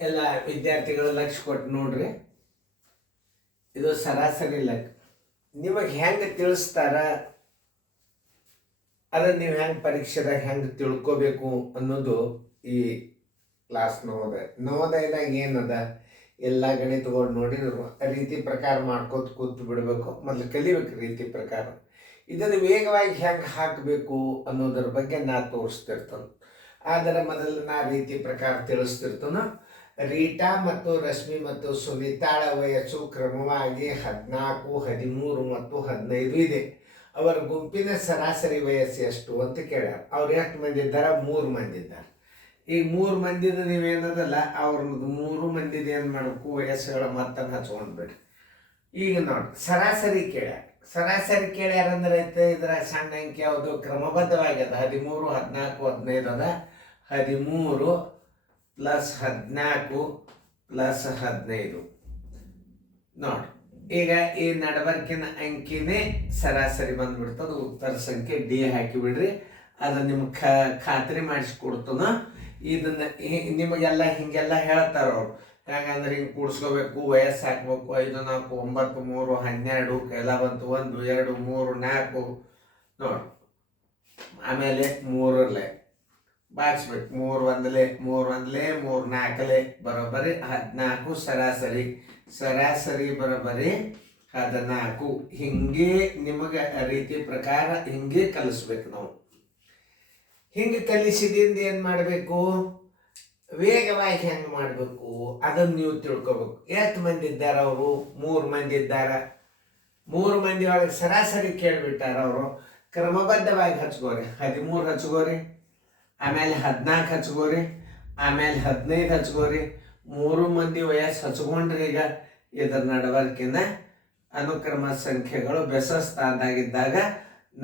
ಎಲ್ಲ ವಿದ್ಯಾರ್ಥಿಗಳು ಲಕ್ಷ ಕೊಟ್ಟು ನೋಡ್ರಿ. ಇದು ಸರಾಸರಿ ಲೆಕ್ಕ. ನಿಮಗೆ ಹೆಂಗೆ ತಿಳಿಸ್ತಾರ ಅದನ್ನು ನೀವು ಹೆಂಗೆ ಪರೀಕ್ಷೆದಾಗ ಹೆಂಗೆ ತಿಳ್ಕೋಬೇಕು ಅನ್ನೋದು ಈ ಕ್ಲಾಸ್ ನವೋದಯದಾಗ ಏನದ ಎಲ್ಲ ಗಣಿತಗಳು ನೋಡಿದ್ರು ರೀತಿ ಪ್ರಕಾರ ಮಾಡ್ಕೋತ ಕೂತು ಬಿಡಬೇಕು. ಮೊದಲು ಕಲಿಬೇಕು ರೀತಿ ಪ್ರಕಾರ. ಇದನ್ನು ವೇಗವಾಗಿ ಹೆಂಗೆ ಹಾಕಬೇಕು ಅನ್ನೋದ್ರ ಬಗ್ಗೆ ನಾ ತೋರಿಸ್ತಿರ್ತಾನೆ. ಆದರೆ ಮೊದಲು ನಾ ರೀತಿ ಪ್ರಕಾರ ತಿಳಿಸ್ತಿರ್ತಾನೆ. ರೀಟಾ ಮತ್ತು ರಶ್ಮಿ ಮತ್ತು ಸುನಿತಾಳ ವಯಸ್ಸು ಕ್ರಮವಾಗಿ 14, 13 ಮತ್ತು 15 ಇದೆ. ಅವರ ಗುಂಪಿನ ಸರಾಸರಿ ವಯಸ್ಸು ಎಷ್ಟು ಅಂತ ಕೇಳ್ಯಾರ. ಅವ್ರು ಎಷ್ಟು ಮಂದಿ ಇದ್ದಾರೆ? 3 ಮಂದಿ ಇದ್ದಾರೆ. ಈಗ 3 ಮಂದಿದ ನೀವೇನದಲ್ಲ ಅವ್ರದ್ದು 3 ಮಂದಿದ ಏನು ಮಾಡಬೇಕು, ವಯಸ್ಸುಗಳ ಮೊತ್ತನ ಹಚ್ಕೊಂಡ್ಬಿಡ್ರಿ. ಈಗ ನೋಡಿ ಸರಾಸರಿ ಕೇಳ್ಯಾರ. ಸರಾಸರಿ ಕೇಳ್ಯಾರಂದ್ರೆ ಇದರ ಸಣ್ಣ ಅಂಕಿ ಯಾವುದು? ಕ್ರಮಬದ್ಧವಾಗ್ಯದ. 13, 14, 15 ಅದ. 13 + 14 + 15 ನೋಡಿ. ಈಗ ಈ ನಡಬರ್ಕಿನ ಅಂಕಿನೇ ಸರಾಸರಿ ಬಂದ್ಬಿಡ್ತದೆ. ಉತ್ತರ ಸಂಖ್ಯೆ ಡಿ ಹಾಕಿಬಿಡ್ರಿ. ಅದು ನಿಮ್ಗೆ ಖಾತ್ರಿ ಮಾಡಿಸ್ಕೊಡ್ತನ. ಇದನ್ನ ನಿಮಗೆಲ್ಲ ಹಿಂಗೆಲ್ಲ ಹೇಳ್ತಾರ ಅವ್ರು. ಯಾಕಂದ್ರೆ ಹಿಂಗೆ ಕೂಡಿಸ್ಕೋಬೇಕು, ವಯಸ್ಸು ಹಾಕ್ಬೇಕು. 5, 4, 9, 3, 12 ಎಲ್ಲ ಬಂತು. 1, 2, 3, 4 ನೋಡಿ. ಆಮೇಲೆ 3 ಬಾಗಿಸ್ಬೇಕು. 3 1 3 4 ಬರೋಬ್ಬರಿ 14 ಸರಾಸರಿ. ಸರಾಸರಿ ಬರೋಬ್ಬರಿ 14. ಹಿಂಗೆ ನಿಮಗೆ ರೀತಿ ಪ್ರಕಾರ ಹಿಂಗೆ ಕಲಿಸ್ಬೇಕು ನಾವು. ಹಿಂಗೆ ಕಲಿಸಿದಿಂದ ಏನು ಮಾಡಬೇಕು? ವೇಗವಾಗಿ ಹೆಂಗೆ ಮಾಡಬೇಕು ಅದನ್ನು ನೀವು ತಿಳ್ಕೊಬೇಕು. ಎಷ್ಟು ಮಂದಿ ಇದ್ದಾರೆ ಅವರು? 3 ಮಂದಿ ಇದ್ದಾರೆ. 3 ಮಂದಿ ಒಳಗೆ ಸರಾಸರಿ ಕೇಳಿಬಿಟ್ಟಾರ ಅವರು. ಕ್ರಮಬದ್ಧವಾಗಿ ಹಚ್ಕೋರಿ. 13 ಹಚ್ಕೋರಿ, ಆಮೇಲೆ 14 ಹಚ್ಕೋರಿ, ಆಮೇಲೆ 15 ಹಚ್ಕೋರಿ. 3 ಮಂದಿ ವಯಸ್ಸು ಹಚ್ಕೊಂಡ್ರಿ. ಈಗ ಇದರ ನಡವರ್ಕಿನ ಅನುಕ್ರಮ ಸಂಖ್ಯೆಗಳು ಬೆಸ ಸ್ಥಾನದಾಗಿದ್ದಾಗ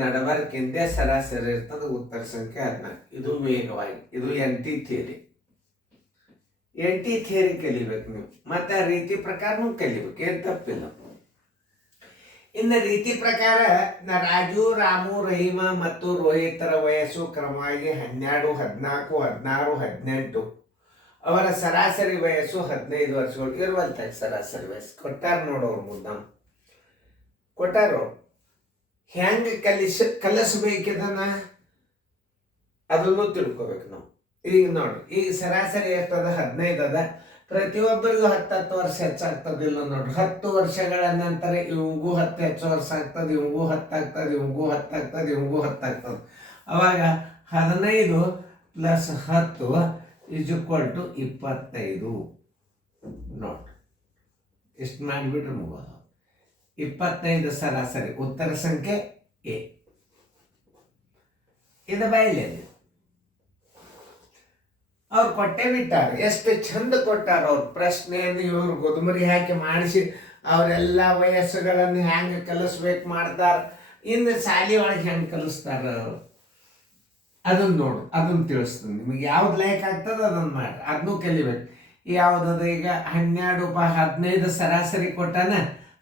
ನಡವರ್ಕಿಂದೆ ಸರಾಸರಿ ಇರ್ತದೆ. ಉತ್ತರ ಸಂಖ್ಯೆ 14. ಇದು ವೇಗವಾಗಿ. ಇದು NT ಥಿಯರಿ. NT ಥಿಯರಿ ಕಲಿಬೇಕು ನೀವು. ಮತ್ತೆ ರೀತಿ ಪ್ರಕಾರನೂ ಕಲಿಬೇಕು, ಏನು ತಪ್ಪಿಲ್ಲ. ಇನ್ನು ರೀತಿ ಪ್ರಕಾರ ರಾಜು, ರಾಮು, ರಹೀಮ ಮತ್ತು ರೋಹಿತರ ವಯಸ್ಸು ಕ್ರಮವಾಗಿ 12, 14, 16, 18. ಅವರ ಸರಾಸರಿ ವಯಸ್ಸು 15 ವರ್ಷಗಳು. ಇರುವಂತ ಸರಾಸರಿ ವಯಸ್ಸು ಕೊಟ್ಟಾರ ನೋಡೋರು. ಮುದ್ದಾಮ ಕೊಟ್ಟಾರ. ಹೆಂಗೆ ಕಲಿಸ್ಬೇಕಿದನ್ನ ಅದನ್ನು ತಿಳ್ಕೊಬೇಕು ನಾವು. ಈಗ ನೋಡ್ರಿ, ಈಗ ಸರಾಸರಿ ಎಷ್ಟದ? 15 ಅದ. ಪ್ರತಿಯೊಬ್ಬರಿಗೂ 10 ವರ್ಷ ಹೆಚ್ಚಾಗ್ತದಿಲ್ಲ ನೋಡ್ರಿ. 10 ವರ್ಷಗಳ ನಂತರ ಇವಂಗೂ 10 ಹೆಚ್ಚು ವರ್ಷ ಆಗ್ತದೆ, ಇವಂಗೂ 10 ಆಗ್ತದೆ, ಇವಂಗೂ 10 ಆಗ್ತದೆ, ಇವಂಗೂ 10 ಆಗ್ತದೆ. ಅವಾಗ 15 + 10 = 25 ನೋಡ್ರಿ. ಇಷ್ಟು ಮಾಡಿಬಿಟ್ರೆ ಮುಗೋದು. 25 ಸರಾಸರಿ. ಉತ್ತರ ಸಂಖ್ಯೆ ಎ. ಇದು ಬಯಲಿದೆ. ಅವ್ರು ಕೊಟ್ಟೆ ಬಿಟ್ಟಾರೆ. ಎಷ್ಟು ಚಂದ ಕೊಟ್ಟಾರ ಅವ್ರ ಪ್ರಶ್ನೆಯನ್ನು. ಇವರು ಗೊದುಮರಿ ಹಾಕಿ ಮಾಡಿಸಿ ಅವರೆಲ್ಲ ವಯಸ್ಸುಗಳನ್ನು ಹೆಂಗೆ ಕಲಿಸ್ಬೇಕು ಮಾಡ್ತಾರ. ಇನ್ನು ಶಾಲೆ ಒಳಗೆ ಹೆಂಗೆ ಕಲಿಸ್ತಾರ ಅದನ್ನು ನೋಡು. ಅದನ್ನು ತಿಳಿಸ್ತೀನಿ ನಿಮಗೆ. ಯಾವ್ದು ಲೈಕ್ ಆಗ್ತದೆ ಅದನ್ನು ಮಾಡಿ. ಅದನ್ನೂ ಕಲಿಬೇಕು. ಯಾವುದದ? ಈಗ 12 + 15 ಸರಾಸರಿ ಕೊಟ್ಟಾನ.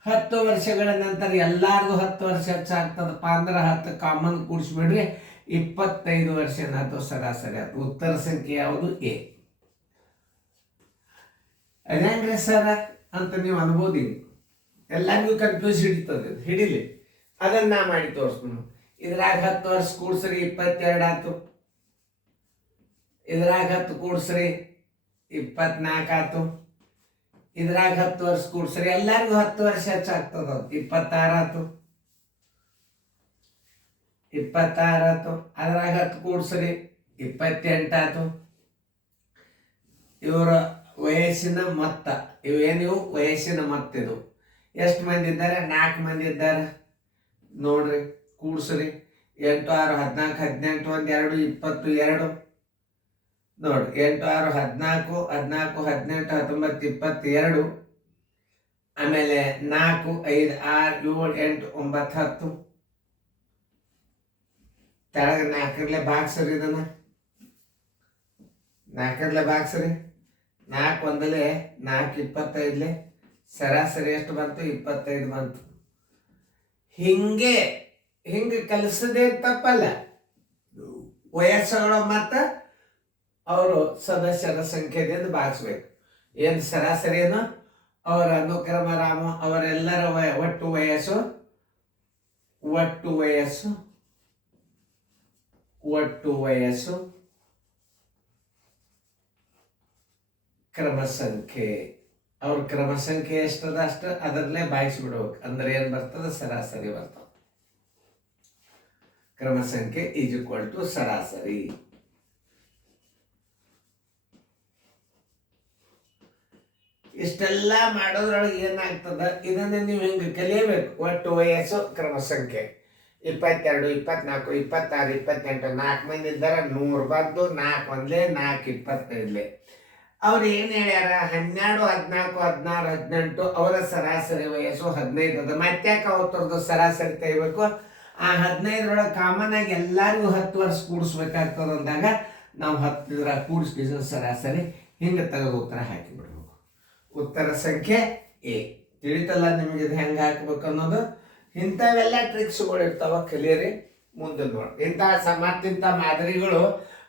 10 ವರ್ಷಗಳ ನಂತರ ಎಲ್ಲಾರ್ದು 10 ವರ್ಷ ಹೆಚ್ಚಾಗ್ತದಪ್ಪ ಅಂದ್ರೆ 10 ಕಾಮನ್ ಕೂಡಿಸ್ಬಿಡ್ರಿ. 25 ವರ್ಷ ಅದು ಸರಾಸರಿ ಆಯ್ತು. ಉತ್ತರ ಸಂಖ್ಯೆ ಯಾವುದು? ಎ. ಅದೇನ್ರಿ ಸರ ಅಂತ ನೀವು ಅನ್ಬೋದು. ಎಲ್ಲರಿಗೂ ಕನ್ಫ್ಯೂಸ್ ಹಿಡಿಲಿ. ಅದನ್ನ ನಾ ಮಾಡಿ ತೋರಿಸ್ತೀನಿ. ಇದ್ರಾಗ 10 ವರ್ಷ ಕೂಡ್ಸ್ರಿ 22 ಆಯ್ತು. ಇದ್ರಾಗ 10 ಕೂಡ್ಸ್ರಿ 24 ಆಯ್ತು. ಇದ್ರಾಗ 10 ವರ್ಷ ಕೂಡ್ಸ್ರಿ ಎಲ್ಲರಿಗೂ 10 ವರ್ಷ ಹೆಚ್ಚಾಗ್ತದ. 26 ಆಯ್ತು. 26 ಆಯ್ತು. ಅದ್ರಾಗ 10 ಕೂಡ್ಸ್ರಿ 28 ಆಯ್ತು. ಇವರ ವಯಸ್ಸಿನ ಮೊತ್ತ ಇವೇನಿವು? ವಯಸ್ಸಿನ ಮೊತ್ತ. ಇದು ಎಷ್ಟು ಮಂದಿ ಇದ್ದಾರೆ? 4 ಮಂದಿ ಇದ್ದಾರೆ ನೋಡ್ರಿ. ಕೂಡ್ಸ್ರಿ 8, 6, 14, 18, 1, 2, 22 ನೋಡಿ. 8, 6, 14, 14, 18, 19, 22. ಆಮೇಲೆ 4, 5, 6, 7, 8, 9, 10. ತೆಳಗೆ 4 ಬಾಗ್ಸರಿ. ಇದನ್ನ 4 ಬಾಗ್ಸರಿ. 4 1 4 25 ಸರಾಸರಿ ಎಷ್ಟು ಬಂತು? 25 ಬಂತು. ಹಿಂಗೆ ಕಲಿಸದೆ ತಪ್ಪಲ್ಲ. ವಯಸ್ಸುಗಳು ಮತ್ತು ಅವರು ಸದಸ್ಯರ ಸಂಖ್ಯೆದಿಂದ ಭಾಗಿಸ್ಬೇಕು. ಏನು ಸರಾಸರಿ ಏನು ಅವರ ಅನುಕ್ರಮ ರಾಮ ಅವರೆಲ್ಲರ ಒಟ್ಟು ವಯಸ್ಸು ಕ್ರಮ ಸಂಖ್ಯೆ ಅವ್ರ ಕ್ರಮ ಸಂಖ್ಯೆ ಎಷ್ಟದ ಅಷ್ಟು ಅದರಲ್ಲೇ ಬಾಯಿಸ್ಬಿಡ್ಬೇಕು. ಅಂದ್ರೆ ಏನ್ ಬರ್ತದ? ಸರಾಸರಿ ಬರ್ತದ. ಕ್ರಮ ಸಂಖ್ಯೆ ಈಸ್ ಈಕ್ವಲ್ ಟು ಸರಾಸರಿ. ಇಷ್ಟೆಲ್ಲ ಮಾಡೋದ್ರೊಳಗೆ ಏನಾಗ್ತದ? ಇದನ್ನ ನೀವು ಹಿಂಗೆ ಕಲಿಯಬೇಕು. ಒಟ್ಟು ವಯಸ್ಸು ಕ್ರಮ ಸಂಖ್ಯೆ 22, 24, 26, 28 4 ಮಂದಿ ಇದ್ದಾರೆ. 100 ಬಂದು 4 ಒಂದ್ಲೆ 4 25. ಅವ್ರು ಏನು ಹೇಳ್ಯಾರ? 12, 14, 16, 18 ಅವರ ಸರಾಸರಿ ವಯಸ್ಸು 15 ಅದ. ಮತ್ತ್ಯಾಕೆ ಅವತ್ತರದ್ದು ಸರಾಸರಿ ತೆಗಿಬೇಕು? ಆ 15ರೊಳಗೆ ಕಾಮನ್ ಆಗಿ ಎಲ್ಲರಿಗೂ 10 ವರ್ಷ ಕೂಡಿಸ್ಬೇಕಾಗ್ತದ ಅಂದಾಗ ನಾವು 10 ಕೂಡಿಸ್ಬಿಟ್ಟು ಸರಾಸರಿ ಹಿಂಗೆ ತೆಗೆದು ಉತ್ತರ ಹಾಕಿಬಿಡ್ಬೇಕು. ಉತ್ತರ ಸಂಖ್ಯೆ ಎ. ತಿಳಿತಲ್ಲ ನಿಮಗೆ ಇದು ಹೆಂಗೆ ಹಾಕ್ಬೇಕು ಅನ್ನೋದು? ಇಂಥವೆಲ್ಲ ಟ್ರಿಕ್ಸ್ಗಳು ಇರ್ತಾವ, ಕಲಿಯರಿ. ಮುಂದೆ ನೋಡಿ ಮತ್ತಿಂಥ ಮಾದರಿಗಳು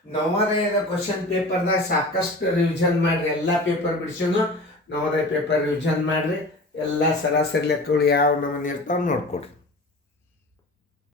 ನವೋದಯದ ಕ್ವಶನ್ ಪೇಪರ್ದಾಗ ಸಾಕಷ್ಟು ರಿವಿಷನ್ ಮಾಡಿರಿ. ಎಲ್ಲ ಪೇಪರ್ ಬಿಡಿಸೋನು ನವೋದಯ ಪೇಪರ್ ರಿವಿಷನ್ ಮಾಡಿರಿ. ಎಲ್ಲ ಸರಾಸರಿ ಲೆಕ್ಕಗಳು ಯಾವ ನಮೂನೆ ಇರ್ತಾವೆ ನೋಡ್ಕೊಡ್ರಿ.